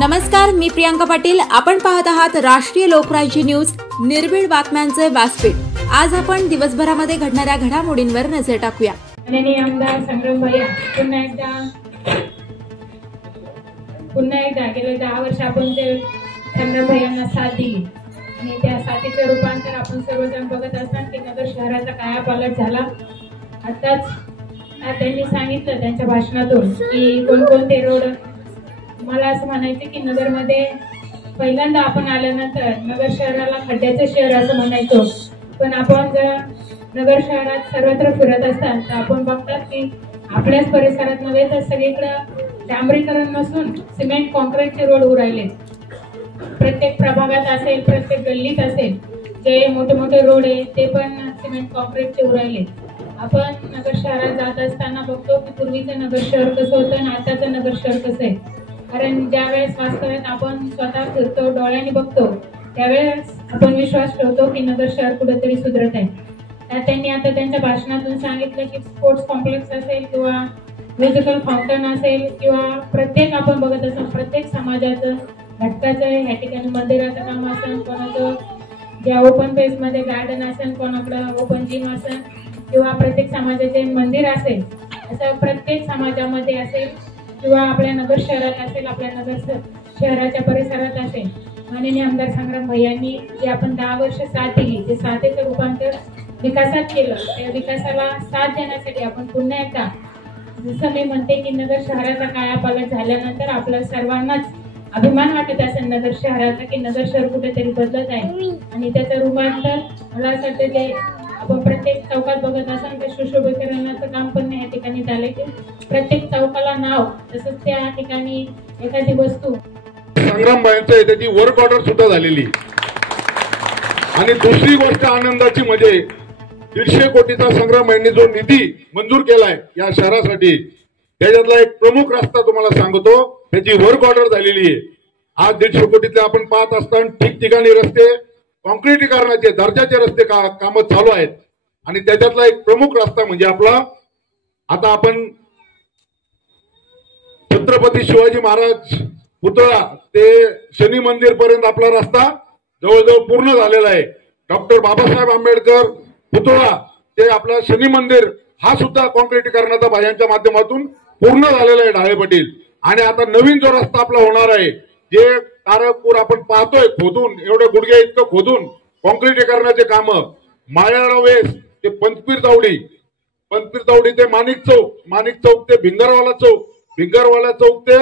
नमस्कार, मी प्रियांका पाटील. आपण पाहत आहात राष्ट्रीय लोकराज्य न्यूज, निर्भीड बातम्यांचे व्यासपीठ. आज आपण दिवसभरामध्ये घडणाऱ्या घडामोडींवर नजर टाकूया. माननीय आमदार संग्राम भैया पुन्हा एकदा गेले 10 वर्ष आपण ते संग्राम भैयांना साथ दिली आणि त्या साथीचे रूपांतर आपण सर्वजण बघत असताना की नगर शहराचा कायापालट झाला. आताच त्यांनी सांगितलं त्यांच्या भाषणातून की कोणकोणते रोड. मला असं म्हणायचं की नगरमध्ये पहिल्यांदा आपण आल्यानंतर नगर शहराला खड्ड्याचं शहर असं म्हणायचो, पण आपण जर नगर शहरात सर्वत्र फिरत असतात तर आपण बघतात की आपल्याच परिसरात नव्हे तर सगळीकडे डांबरीकरण नसून सिमेंट कॉन्क्रीटचे रोड उरायले. प्रत्येक प्रभागात असेल, प्रत्येक गल्लीत असेल, जे मोठे मोठे रोड आहे ते पण सिमेंट कॉन्क्रीटचे उरायले. आपण नगर शहरात जात असताना बघतो की पूर्वीचं नगर शहर कसं होतं आणि आताचं नगर शहर कसं आहे. कारण ज्यावेळेस वास्तवात आपण स्वतः फिरतो, डोळ्यांनी बघतो, त्यावेळेस आपण विश्वास ठेवतो की नगर शहर कुठेतरी सुधरत आहे. त्यांनी आता त्यांच्या भाषणातून सांगितलं की स्पोर्ट्स कॉम्प्लेक्स असेल किंवा म्युझिकल फाउंटन असेल किंवा प्रत्येक आपण बघत असतो प्रत्येक समाजाचं घटकाचं ह्या ठिकाणी मंदिराचं काम असेल, कोणाचं ज्या ओपन पेसमध्ये गार्डन असेल, कोणाकडं ओपन जिम असेल किंवा प्रत्येक समाजाचे मंदिर असेल, असं प्रत्येक समाजामध्ये असेल किंवा आपल्या नगर शहरात असेल, आपल्या नगर शहराच्या परिसरात असेल. माननीय आमदार संग्राम भैयांनी जे आपण 10 वर्ष साथ दिली, ते साथेचं रूपांतर विकासात केलं. त्या विकासाला साथ देण्यासाठी आपण पुन्हा एकदा, जसं मी म्हणते की नगर शहराचा कायापालट झाल्यानंतर आपल्या सर्वांनाच अभिमान वाटत असेल नगर शहराचा की नगर शहर कुठेतरी बदलत आहे आणि त्याचं रूपांतर मला असं वाटतं ते आपण प्रत्येक चौकात बघत असाल तर सुशोभीकरणाचं काम पण या ठिकाणी झालंय की प्रत्येक चौकाला नाव, तसंच त्या ठिकाणी एखादी वस्तू. संग्राम भाईंचं त्याची वर्क ऑर्डर सुद्धा झालेली. आणि दुसरी गोष्ट आनंदाची म्हणजे 150 कोटीचा संग्राम भाईंनी जो निधी मंजूर केलाय या शहरासाठी, त्याच्यातला एक प्रमुख रस्ता तुम्हाला सांगतो, त्याची वर्क ऑर्डर झालेली आहे. आज 150 कोटीतले आपण पाहत असताना ठिकठिकाणी रस्ते कॉन्क्रीटीकरणाचे दर्जाचे रस्ते कामं चालू आहेत. आणि त्याच्यातला एक प्रमुख रस्ता म्हणजे आपला, आता आपण छत्रपती शिवाजी महाराज पुतळा ते शनी मंदिर पर्यंत आपला रस्ता जवळजवळ पूर्ण झालेला आहे. डॉक्टर बाबासाहेब आंबेडकर पुतळा ते आपला शनी मंदिर हा सुद्धा कॉन्क्रीटीकरणाचा भायांच्या माध्यमातून पूर्ण झालेला आहे ढाळे पाटील. आणि आता नवीन जो रस्ता आपला होणार आहे, जे तारकपूर आपण पाहतोय खोदून, एवढे गुडघे इतकं खोदून कॉन्क्रीटीकरणाचे काम, माळ्याराव वेस ते पंचपीर तावडी ते माणिक चौक ते भिंगरवाला चौक ते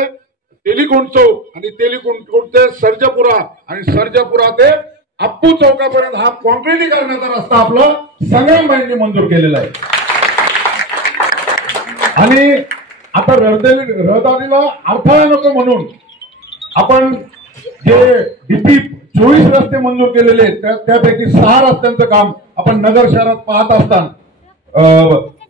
तेलिकुंड चौक आणि तेलिकुंड ते सर्जापुरा आणि सर्जापुरा ते अप्पू चौकापर्यंत हा कॉन्क्रीटीकरणाचा रस्ता आपला संग्राम भाईंनी मंजूर केलेला आहे. आणि आता रहदारीला अडथळा नको म्हणून आपण जे डीपी 24 रस्ते मंजूर केलेले आहेत, त्यापैकी 6 रस्त्यांचं काम आपण नगर शहरात पाहत असताना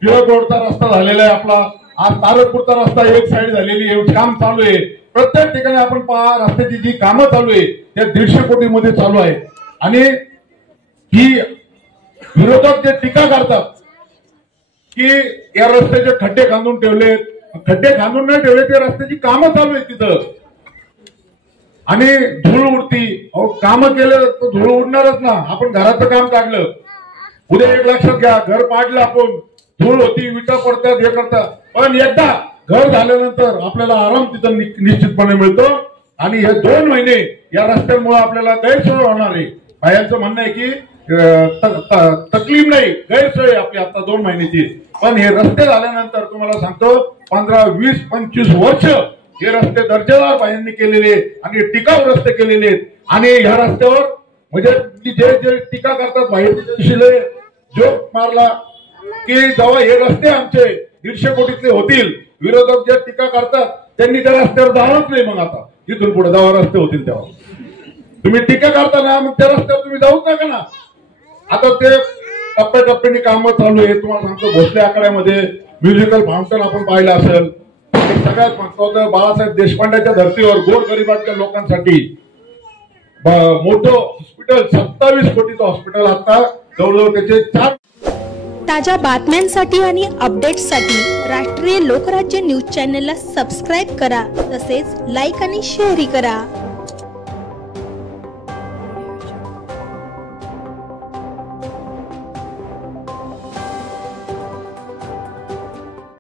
टिळक रोडचा रस्ता झालेला आहे आपला. आज तारकपूरचा रस्ता एक साईड झालेली आहे, काम चालू आहे. प्रत्येक ठिकाणी आपण पहा रस्त्याची जी कामं चालू आहे त्या 150 कोटीमध्ये चालू आहे. आणि ही विरोधक जे टीका करतात की या रस्त्याचे खड्डे खांदून ठेवलेत, खड्डे खांदून नाही ठेवले, ते रस्त्याची कामं चालू आहेत तिथं आणि धूळ उडती. कामं केलं तर धूळ उडणारच ना. आपण घराचं काम काढलं, उद्या एक लक्षात घ्या, घर पाडलं आपण, धूळ होती, विटा पडतात, हे करतात, पण एकदा घर झाल्यानंतर आपल्याला आराम तिथं निश्चितपणे मिळतो. आणि हे 2 महिने या रस्त्यांमुळे आपल्याला गैरसोय होणार आहे. बायांचं म्हणणं आहे की तकलीफ नाही, गैरसोय आपली आता 2 महिन्याची. पण हे रस्ते झाल्यानंतर तुम्हाला सांगतो 15, 20, 25 वर्ष हे रस्ते दर्जेदार बायांनी केलेले आणि टिकाऊ रस्ते केलेले आहेत. आणि ह्या रस्त्यावर म्हणजे जे टीका करतात बाहेर जोक मारला की जेव्हा हे रस्ते आमचे 150 कोटीतले होतील, विरोधक जे टीका करतात त्यांनी त्या रस्त्यावर जावंच नाही. मग आता इथून पुढे जेव्हा रस्ते होतील तेव्हा तुम्ही टीका करता ना, मग त्या रस्त्यावर तुम्ही जाऊच नका ना. आता ते टप्प्याटप्प्याने कामं चालू आहे. तुम्हाला सांगतो भोसले आकड्यामध्ये म्युझिकल फाउंटन आपण पाहिलं असेल. सगळ्यात महत्वाचं बाळासाहेब देशपांड्याच्या धर्तीवर गोरगरिबांच्या लोकांसाठी मोठं हॉस्पिटल, 27 कोटीचं हॉस्पिटल आता जवळजवळ त्याचे 4 ताज्या बातम्यांसाठी आणि अपडेट्ससाठी राष्ट्रीय लोकराज्य न्यूज चॅनलला सबस्क्राईब करा, तसेच लाईक आणि शेअरही करा.